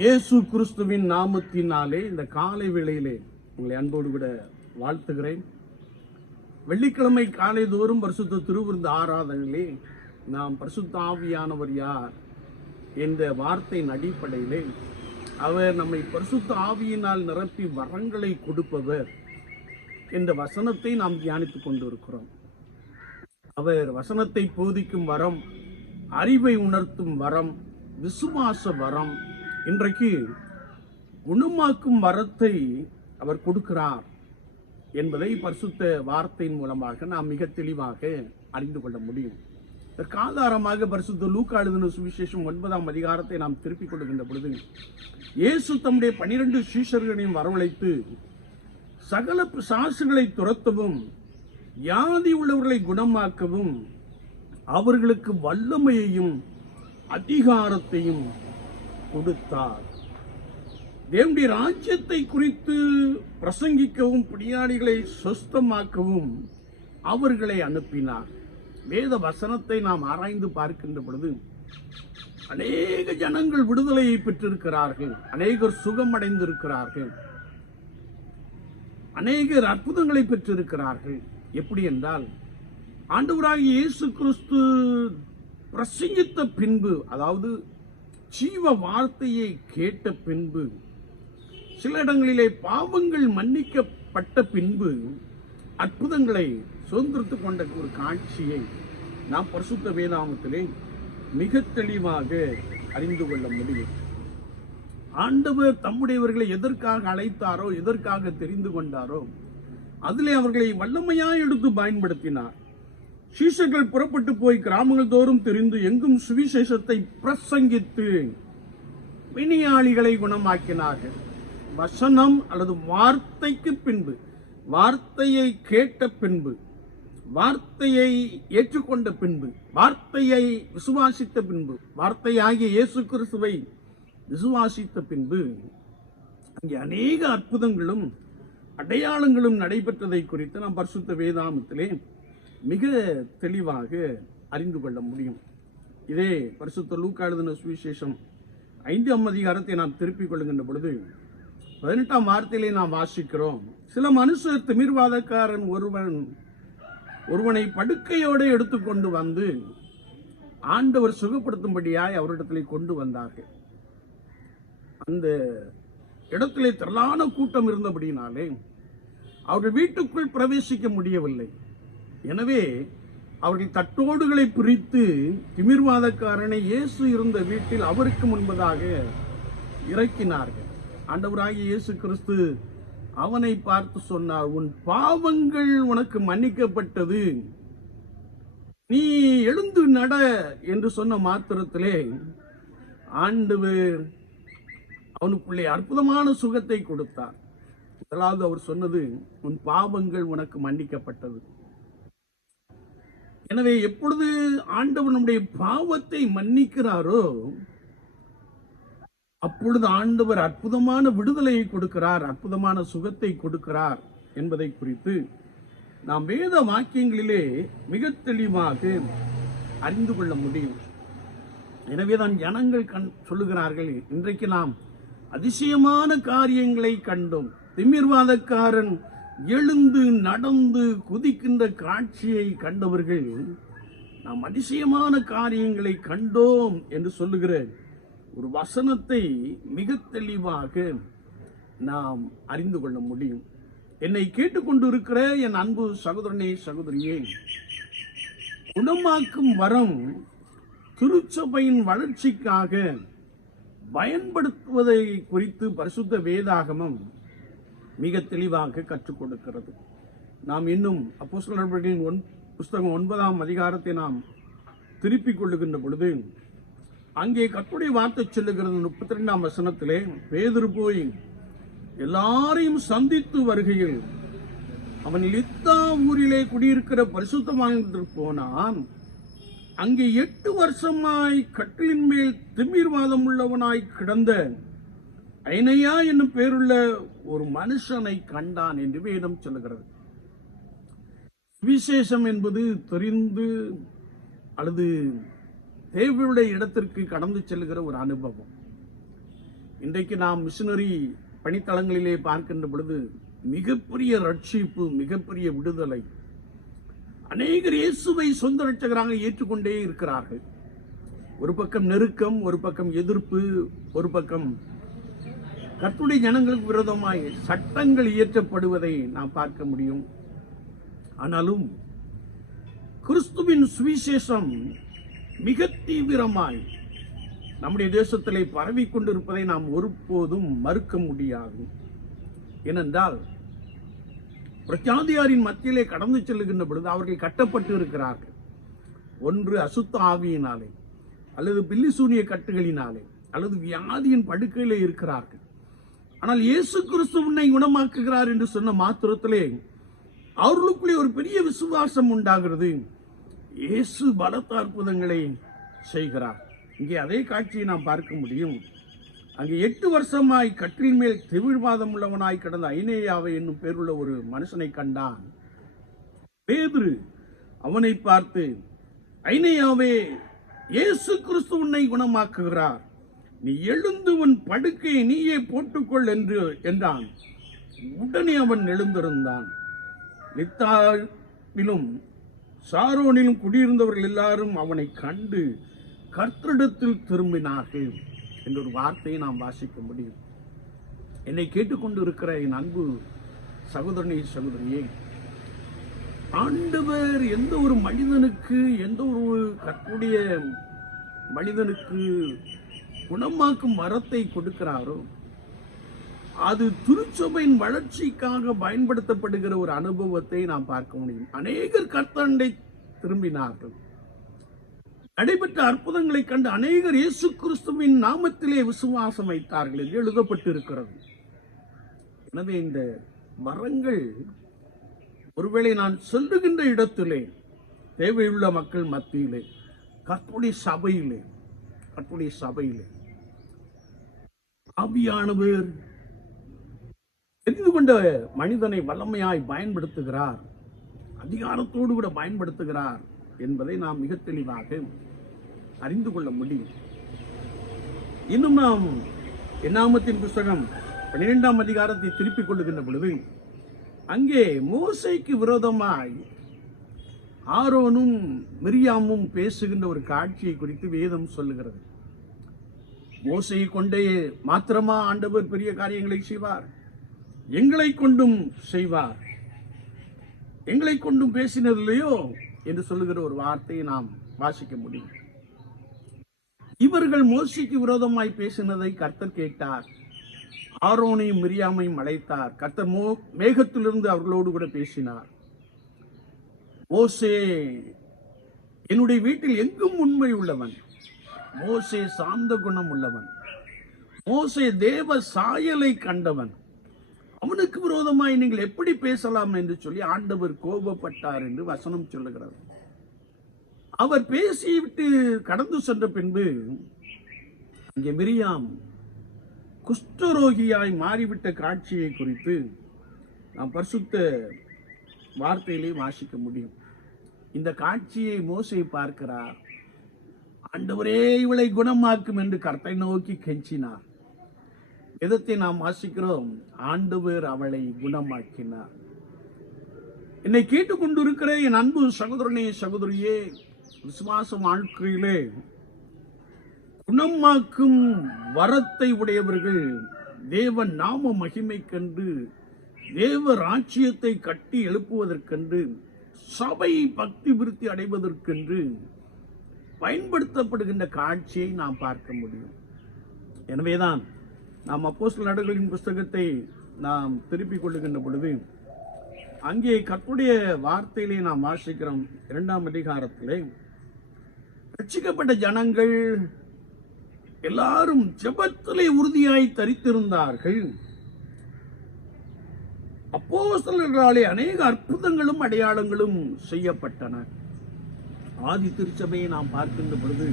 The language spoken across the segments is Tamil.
இயேசு கிறிஸ்துவின் நாமத்தினாலே இந்த காலை வேளையிலே உங்களை அன்போடு கூட வாழ்த்துகிறேன். வெள்ளிக்கிழமை காலை தோறும் பரிசுத்த திருவிருந்து ஆராதனையிலே நாம் பரிசுத்த ஆவியானவர் யார் என்ற வார்த்தையின் அடிப்படையிலே அவர் நம்மை பரிசுத்த ஆவியினால் நிரப்பி வரங்களை கொடுப்பவர் என்ற வசனத்தை நாம் தியானித்துக் கொண்டிருக்கிறோம். அவர் வசனத்தை போதிக்கும் வரம், அறிவை உணர்த்தும் வரம், விசுவாச வரம், இன்றைக்கு குணமாக்கும் வரத்தை அவர் கொடுக்கிறார் என்பதை பரிசுத்த வார்த்தையின் மூலமாக நாம் மிக தெளிவாக அறிந்து கொள்ள முடியும். இதற்கு ஆதாரமாக பரிசுத்த லூக்கா எழுதின சுவிசேஷம் 9ஆம் அதிகாரத்தை நாம் திருப்பிக் கொள்கின்ற பொழுது, இயேசு தம்முடைய 12 சீஷர்களையும் வரவழைத்து சகல பிசாசுகளை துரத்தவும் வியாதி உள்ளவர்களை குணமாக்கவும் அவர்களுக்கு வல்லமையையும் அதிகாரத்தையும் கொடுத்தார். தேவனுடைய ராஜ்யத்தை குறித்து பிரசங்கிக்கவும் பிடியாளிகளை சொஸ்தமாக்கவும் அவர்களை அனுப்பினார். வேத வசனத்தை நாம் ஆராய்ந்து பார்க்கின்ற பொழுது அநேக ஜனங்கள் விடுதலையை பெற்றிருக்கிறார்கள், அநேகர் சுகமடைந்திருக்கிறார்கள், அநேகர் அற்புதங்களை பெற்றிருக்கிறார்கள். எப்படி என்றால், ஆண்டவராகிய இயேசு கிறிஸ்து பிரசங்கித்த பின்பு, அதாவது ஜீவ வார்த்தையை கேட்ட பின்பு, சில இடங்களிலே பாவங்கள் மன்னிக்கப்பட்ட பின்பு அற்புதங்களை சுதந்திரத்துக் கொண்ட ஒரு காட்சியை நாம் பரிசுத்த வேதாகமத்திலே மிக தெளிவாக அறிந்து கொள்ள முடியும். ஆண்டவர் தம்முடையவர்களை எதற்காக அழைத்தாரோ, எதற்காக தெரிந்து கொண்டாரோ, அதிலே அவர்களை வல்லமையாய் எடுத்து பயன்படுத்தினார். சீஷர்கள் புறப்பட்டு போய் கிராமங்கள் தோறும் தெரிந்து எங்கும் சுவிசேஷத்தை பிரசங்கித்து வினியாளிகளை குணமாக்கினார்கள். வசனம் அல்லது வார்த்தைக்கு பின்பு, வார்த்தையை கேட்ட பின்பு, வார்த்தையை ஏற்றுக்கொண்ட பின்பு, வார்த்தையை விசுவாசித்த பின்பு, வார்த்தையாகிய இயேசு கிறிஸ்துவை விசுவாசித்த பின்பு அங்கே அநேக அற்புதங்களும் அடையாளங்களும் நடைபெற்றதை குறித்து நாம் பரிசுத்த வேதாகமத்திலே மிக தெளிவாக அறிந்து கொள்ள முடியும். இதே பரிசுத்த லூக்கா எழுதின சுவிசேஷம் 5ஆம் அதிகாரத்தை நாம் திருப்பிக் கொள்கின்ற பொழுது 18ஆம் வார்த்தையிலே நாம் வாசிக்கிறோம், சில மனுஷர் திமிர்வாதக்காரன் ஒருவனை படுக்கையோடு எடுத்துக்கொண்டு வந்து ஆண்டவர் சுகப்படுத்தும்படியாய் அவரிடத்திலே கொண்டு வந்தார்கள். அந்த இடத்திலே திரளான கூட்டம் இருந்தபடினாலே அவர்கள் வீட்டுக்குள் பிரவேசிக்க முடியவில்லை. எனவே அவர்கள் தட்டோடுகளை பிரித்து திமிர்வாதக்காரனை இயேசு இருந்த வீட்டில் அவருக்கு முன்பதாக இறக்கினார்கள். ஆண்டவராகிய இயேசு கிறிஸ்து அவனை பார்த்து சொன்னார், உன் பாவங்கள் உனக்கு மன்னிக்கப்பட்டது, நீ எழுந்து நட என்று சொன்ன மாத்திரத்திலே ஆண்டவர் அவனுக்குள்ளே அற்புதமான சுகத்தை கொடுத்தார். முதலாவது அவர் சொன்னது, உன் பாவங்கள் உனக்கு மன்னிக்கப்பட்டது. எனவே எப்பொழுது ஆண்டவர் நம்முடைய பாவத்தை மன்னிக்கிறாரோ அப்பொழுது ஆண்டவர் அற்புதமான விடுதலையை கொடுக்கிறார், அற்புதமான சுகத்தை கொடுக்கிறார் என்பதை குறித்து நாம் வேத வாக்கியங்களிலே மிக தெளிவாக அறிந்து கொள்ள முடியும். எனவேதான் ஜனங்கள் சொல்லுகிறார்கள், இன்றைக்கு நாம் அதிசயமான காரியங்களை கண்டோம், திமிர்வாதக்காரன் எழுந்து நடந்து குதிக்கின்ற காட்சியை கண்டவர்கள் நாம் அதிசயமான காரியங்களை கண்டோம் என்று சொல்லுகிற ஒரு வசனத்தை மிக தெளிவாக நாம் அறிந்து கொள்ள முடியும். என்னை கேட்டுக்கொண்டிருக்கிற என் அன்பு சகோதரனே, சகோதரியே, குணமாக்கும் வரம் திருச்சபையின் வளர்ச்சிக்காக பயன்படுத்துவதை குறித்து பரிசுத்த வேதாகமம் மிக தெளிவாக கற்றுக் கொடுக்கிறது. நாம் இன்னும் அப்போஸ்தலர்களின் புஸ்தகம் 9ஆம் அதிகாரத்தை நாம் திருப்பிக் கொள்ளுகின்ற பொழுது அங்கே கர்த்தருடைய வார்த்தை சொல்லுகிறது. 32ஆம் வசனத்திலே பேதுரு போய் எல்லாரையும் சந்தித்து வருகையில் அவன் லித்தா ஊரிலே குடியிருக்கிற பரிசுத்தவான்களுக்கு போனான். அங்கே 8 வருஷமாய் கட்டிலின் மேல் திமிர்வாதம் உள்ளவனாய் கிடந்த ஐனையா என்னும் பேருள்ள ஒரு மனுஷனை கண்டான் என்று வேதம் சொல்லுகிறது. விசேஷம் என்பது தெரிந்து அல்லது தேவனுடைய இடத்திற்கு கடந்து செல்லுகிற ஒரு அனுபவம். இன்றைக்கு நாம் மிஷனரி பணித்தளங்களிலே பார்க்கின்ற பொழுது மிகப்பெரிய ரட்சிப்பு, மிகப்பெரிய விடுதலை. அநேகர் இயேசுவை சொந்த ரட்சகராக ஏற்றுக்கொண்டே இருக்கிறார்கள். ஒரு பக்கம் நெருக்கம், ஒரு பக்கம் எதிர்ப்பு, ஒரு பக்கம் கர்த்தருடைய ஜனங்களுக்கு விரோதமாய் சட்டங்கள் இயற்றப்படுவதை நாம் பார்க்க முடியும். ஆனாலும் கிறிஸ்துவின் சுவிசேஷம் மிக தீவிரமாய் நம்முடைய தேசத்திலே பரவி கொண்டிருப்பதை நாம் ஒருபோதும் மறுக்க முடியாது. ஏனென்றால் பிரஜாதியாரின் மத்தியிலே கடந்து செல்லுகின்ற பொழுது அவர்கள் கட்டப்பட்டு இருக்கிறார்கள். ஒன்று அசுத்த ஆவியினாலே, அல்லது பில்லிசூனிய கட்டுகளினாலே, அல்லது வியாதியின் படுக்கையிலே இருக்கிறார்கள். ஆனால் இயேசு கிறிஸ்து உன்னை குணமாக்குகிறார் என்று சொன்ன மாத்திரத்திலே அவர்களுக்குள்ளே ஒரு பெரிய விசுவாசம் உண்டாகிறது. இயேசு பலத்த அற்புதங்களை செய்கிறார். இங்கே அதே காட்சியை நாம் பார்க்க முடியும். அங்கே 8 வருஷமாய் கட்டில் மேல் திமிர்வாதம் உள்ளவனாய் கிடந்த ஐனேயாவை என்னும் பேருள்ள ஒரு மனுஷனை கண்டான். பேதுரு அவனை பார்த்து, ஐனேயாவே, இயேசு கிறிஸ்து உன்னை குணமாக்குகிறார், நீ எழுந்து உன் படுக்கையை நீயே போட்டுக்கொள் என்றான். உடனே அவன் எழுந்திருந்தான். லித்தாவிலும் சாரோனிலும் குடியிருந்தவர்கள் எல்லாரும் அவனை கண்டு கர்த்தரிடத்தில் திரும்பினார்கள் என்ற ஒரு வார்த்தையை நாம் வாசிக்க முடியும். என்னை கேட்டுக்கொண்டு இருக்கிற என் அன்பு சகோதரனே, சகோதரியே, ஆண்டவர் எந்த ஒரு மனிதனுக்கு, எந்த ஒரு கர்த்தருடைய மனிதனுக்கு குணமாக்கும் வரத்தை கொடுக்கிறாரோ அது திருச்சபையின் வளர்ச்சிக்காக பயன்படுத்தப்படுகிற ஒரு அனுபவத்தை நாம் பார்க்க முடியும். அநேகர் கர்த்தரை திரும்பினார்கள். நடைபெற்ற அற்புதங்களை கண்டு அநேகர் இயேசு கிறிஸ்துவின் நாமத்திலே விசுவாசம் வைத்தார்கள் என்று எழுதப்பட்டு இருக்கிறது. எனவே இந்த வரங்கள் ஒருவேளை நான் சொல்லுகின்ற இடத்திலே, தேவையுள்ள மக்கள் மத்தியிலே, கர்த்தருடைய சபையிலே ஆவியானவர் தெரிந்து கொண்ட மனிதனை வல்லமையாய் பயன்படுத்துகிறார், அதிகாரத்தோடு கூட பயன்படுத்துகிறார் என்பதை நாம் மிக தெளிவாக அறிந்து கொள்ள முடியும். இன்னும் நாம் என்னாகமத்தின் புஸ்தகம் 12ஆம் அதிகாரத்தை திருப்பிக் கொள்ளுகின்ற பொழுது அங்கே மோசேக்கு விரோதமாய் ஆரோனும் மிரியாமும் பேசுகின்ற ஒரு காட்சியை குறித்து வேதம் சொல்லுகிறது. மோசையை கொண்டே மாத்திரமா ஆண்டவர் பெரிய காரியங்களை செய்வார்? எங்களை கொண்டும் செய்வார். எங்களை கொண்டும் பேசினதில்லையோ என்று சொல்லுகிற ஒரு வார்த்தையை நாம் வாசிக்க முடியும். இவர்கள் மோசைக்கு விரோதமாய் பேசினதை கர்த்தர் கேட்டார். ஆரோனையும் மிரியாமையும் அழைத்தார். கர்த்தர் மேகத்திலிருந்து அவர்களோடு கூட பேசினார். மோசே என்னுடைய வீட்டில் எங்கும் உண்மை உள்ளவன், மோசே சாந்த குணம் உள்ளவன், மோசே தேவ சாயலை கண்டவன், அவனுக்கு விரோதமாய் நீங்கள் எப்படி பேசலாம் என்று சொல்லி ஆண்டவர் கோபப்பட்டார் என்று வசனம் சொல்லுகிறது. அவர் பேசிவிட்டு கடந்து சென்ற பின்பு அங்கே மிரியாம் குஷ்டரோகியாய் மாறிவிட்ட காட்சியை குறித்து நாம் பரிசுத்த வார்த்தையிலே வாசிக்க முடியும். இந்த காட்சியை மோசே பார்க்கிறார். ஆண்டவரே, இவளை குணமாக்கும் என்று கர்த்தரை நோக்கி கெஞ்சினார். எதத்தை நாம் வாசிக்கிறோம்? ஆண்டவர் அவளை குணமாக்கினார். என்னை கேட்டுக்கொண்டிருக்கிற என் அன்பு சகோதரனே, சகோதரியே, விசுவாச வாழ்க்கையிலே குணமாக்கும் வரத்தை உடையவர்கள் தேவ நாம மகிமை கண்டு, தேவ ராஜ்யத்தை கட்டி எழுப்புவதற்கென்று, சபை பக்தி விருத்தி அடைவதற்கென்று பயன்படுத்தப்படுகின்ற காட்சியை நாம் பார்க்க முடியும். எனவேதான் நாம் அப்போஸ்தலர் நடவடிக்கைகளின் புஸ்தகத்தை நாம் திருப்பிக் கொள்ளுகின்ற பொழுது அங்கே கர்த்தருடைய வார்த்தையிலே நாம் வாசிக்கிறோம். 2ஆம் அதிகாரத்திலே ரட்சிக்கப்பட்ட ஜனங்கள் எல்லாரும் ஜெபத்திலே உறுதியாய் தரித்திருந்தார்கள். அப்போஸ்தலர்களாலே அநேக அற்புதங்களும் அடையாளங்களும் செய்யப்பட்டன. ஆதி திருச்சபையை நாம் பார்க்கின்ற பொழுது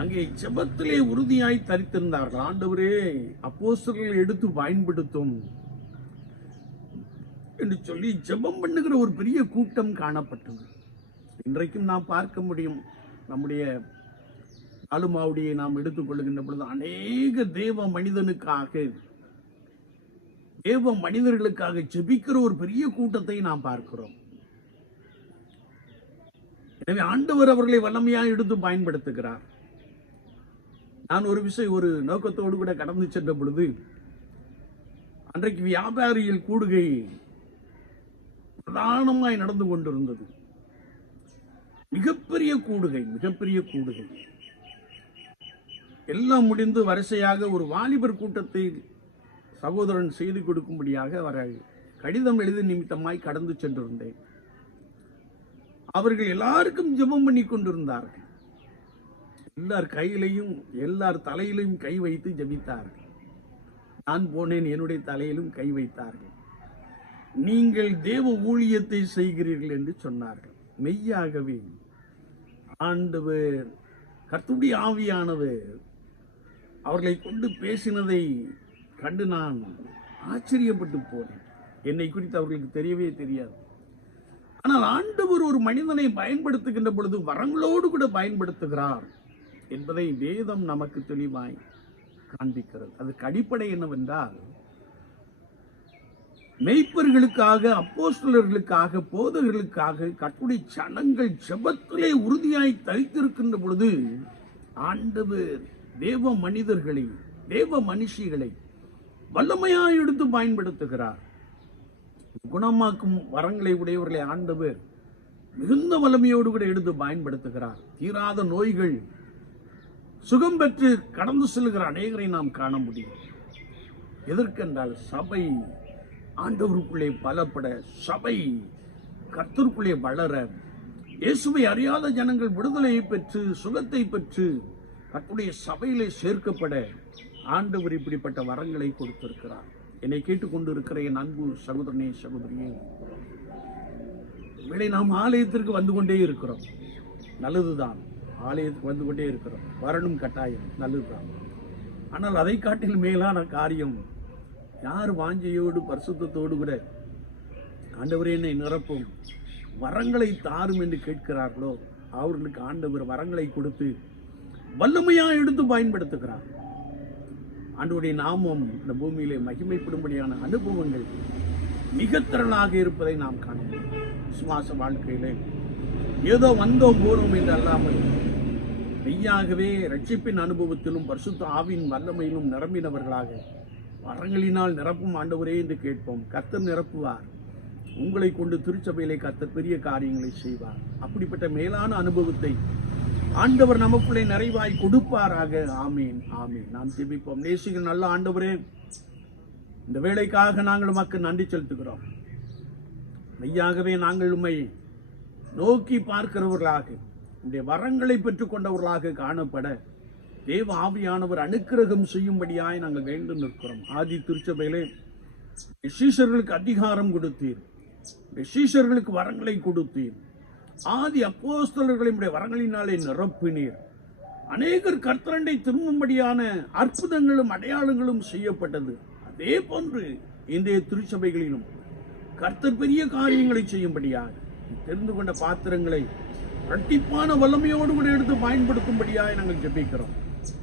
அங்கே ஜெபத்திலே உறுதியாய் தரித்திருந்தார்கள். ஆண்டவரே, அப்போஸ்தலர்களை எடுத்து பயன்படுத்தும் என்று சொல்லி ஜெபம் பண்ணுகிற ஒரு பெரிய கூட்டம் காணப்பட்டது. இன்றைக்கும் நாம் பார்க்க முடியும். நம்முடைய ஆலுமாவுடியை நாம் எடுத்துக்கொள்கின்ற பொழுது அநேக தேவ மனிதர்களுக்காக ஜெபிக்கிற ஒரு பெரிய கூட்டத்தை நாம் பார்க்கிறோம். எனவே ஆண்டவர் அவர்களை வல்லமையாக எடுத்து பயன்படுத்துகிறார். நான் ஒரு நோக்கத்தோடு கூட கடந்து சென்ற பொழுது, அன்றைக்கு வியாபாரியில் கூடுகை பிரதானமாய் நடந்து கொண்டிருந்தது. மிகப்பெரிய கூடுகை எல்லாம் முடிந்து வரிசையாக ஒரு வாலிபர் கூட்டத்தை சகோதரன் செய்து கொடுக்கும்படியாக அவரை கடிதம் எழுதி நிமித்தமாய் கடந்து சென்றிருந்தேன். அவர்கள் எல்லாருக்கும் ஜெபம் பண்ணி கொண்டிருந்தார்கள். எல்லார் கையிலையும் எல்லார் தலையிலும் கை வைத்து ஜெபித்தார்கள். நான் போனேன், என்னுடைய தலையிலும் கை வைத்தார்கள். நீங்கள் தேவ ஊழியத்தை செய்கிறீர்கள் என்று சொன்னார்கள். மெய்யாகவே ஆண்டவர் கர்த்தருடைய ஆவியானவர் அவர்களை கொண்டு பேசினதை கண்டு நான் ஆச்சரியப்பட்டு போனேன். என்னை குறித்து அவர்களுக்கு தெரியவே தெரியாது. ஆனால் ஆண்டவர் ஒரு மனிதனை பயன்படுத்துகின்ற பொழுது வரங்களோடு கூட பயன்படுத்துகிறார் என்பதை வேதம் நமக்கு தெளிவாய் காண்பிக்கிறது. அதுக்கு அடிப்படை என்னவென்றால், மெய்ப்பர்களுக்காக, அப்போஸ்தலர்களுக்காக, போதகர்களுக்காக கர்த்தருடைய ஜனங்கள் ஜெபத்திலே உறுதியாய் தரித்திருக்கின்ற பொழுது ஆண்டவர் தேவ மனுஷிகளை வல்லமையாய் எடுத்து பயன்படுத்துகிறார். குணமாக்கும் வரங்களை உடையவர்களை ஆண்டவர் மிகுந்த வல்லமையோடு கூட எடுத்து பயன்படுத்துகிறார். தீராத நோய்கள் சுகம் பெற்று கடந்து செல்கிற அநேகரை நாம் காண முடியும். எதற்கென்றால் சபை ஆண்டவருக்குள்ளே பலப்பட, சபை கர்த்தருக்குள்ளே வளர, இயேசுவை அறியாத ஜனங்கள் விடுதலையை பெற்று சுகத்தை பெற்று கர்த்தருடைய சபையிலே சேர்க்கப்பட ஆண்டவர் இப்படிப்பட்ட வரங்களை கொடுத்திருக்கிறார். என்னை கேட்டுக்கொண்டு இருக்கிற என் அன்பு சகோதரனே, சகோதரியே, வேளை நாம் ஆலயத்திற்கு வந்து கொண்டே இருக்கிறோம், நல்லதுதான். ஆலயத்துக்கு வந்து கொண்டே இருக்கிறோம், வரணும், கட்டாயம், நல்லதுதான். ஆனால் அதை காட்டில் மேலான காரியம், யார் வாஞ்சையோடு பரிசுத்தத்தோடு கூட ஆண்டவரே என்னை நிரப்பும், வரங்களை தாரும் என்று கேட்கிறார்களோ அவர்களுக்கு ஆண்டவர் வரங்களை கொடுத்து வல்லமையா எடுத்து பயன்படுத்துகிறார். ஆண்டவருடைய நாமம் இந்த பூமியிலே மகிமைப்படும்படியான அனுபவங்கள் மிக திரளாக இருப்பதை நாம் காண முடியும். விசுவாச வாழ்க்கையிலே ஏதோ வந்தோம் போனோம் என்று அல்லாமல் மெய்யாகவே ரட்சிப்பின் அனுபவத்திலும் பரிசுத்த ஆவியின் வல்லமையிலும் நிரம்பினவர்களாக வரங்களினால் நிரப்பும் ஆண்டவரே என்று கேட்போம். கர்த்தர் நிரப்புவார். உங்களை கொண்டு திருச்சபையிலே கர்த்தர் பெரிய காரியங்களை செய்வார். அப்படிப்பட்ட மேலான அனுபவத்தை ஆண்டவர் நமக்குள்ளே நிறைவாய் கொடுப்பாராக. ஆமீன், ஆமீன். நாம் ஜெபிப்போம். நேசிக்கிற நல்ல ஆண்டவரே, இந்த வேளைக்காக நாங்கள் உமக்கு நன்றி செலுத்துகிறோம். மெய்யாகவே நாங்கள் உம்மை நோக்கி பார்க்கிறவர்களாக, உம்முடைய வரங்களை பெற்றுக் கொண்டவர்களாக காணப்பட தேவ ஆவியானவர் அனுக்கிரகம் செய்யும்படியாய் நாங்கள் வேண்டும் நிற்கிறோம். ஆதி திருச்சபையிலே சீஷர்களுக்கு அதிகாரம் கொடுத்தீர், சீஷர்களுக்கு வரங்களை கொடுத்தீர். ஆதி அப்போஸ்தலர்களுடைய வரங்களினாலே நிரப்பினீர். அநேகர் கர்த்தரண்டை திரும்பும்படியான அற்புதங்களும் அடையாளங்களும் செய்யப்பட்டது. அதே போன்று இன்றைய திருச்சபைகளிலும் கர்த்தர் பெரிய காரியங்களை செய்யும்படியாக தெரிந்து கொண்ட பாத்திரங்களை இரட்டிப்பான வல்லமையோடு கூட எடுத்து பயன்படுத்தும்படியாக நாங்கள் ஜெபிக்கிறோம்.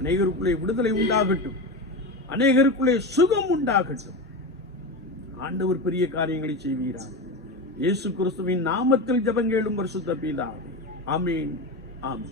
அநேகருக்குள்ளே விடுதலை உண்டாகட்டும், அநேகருக்குள்ளே சுகம் உண்டாகட்டும். ஆண்டவர் பெரிய காரியங்களை செய்வீரார். இயேசு கிறிஸ்துவின் நாமத்தில் ஜெபம் கேளும் பரிசுத்த பிதாவே. ஆமென், ஆமென்.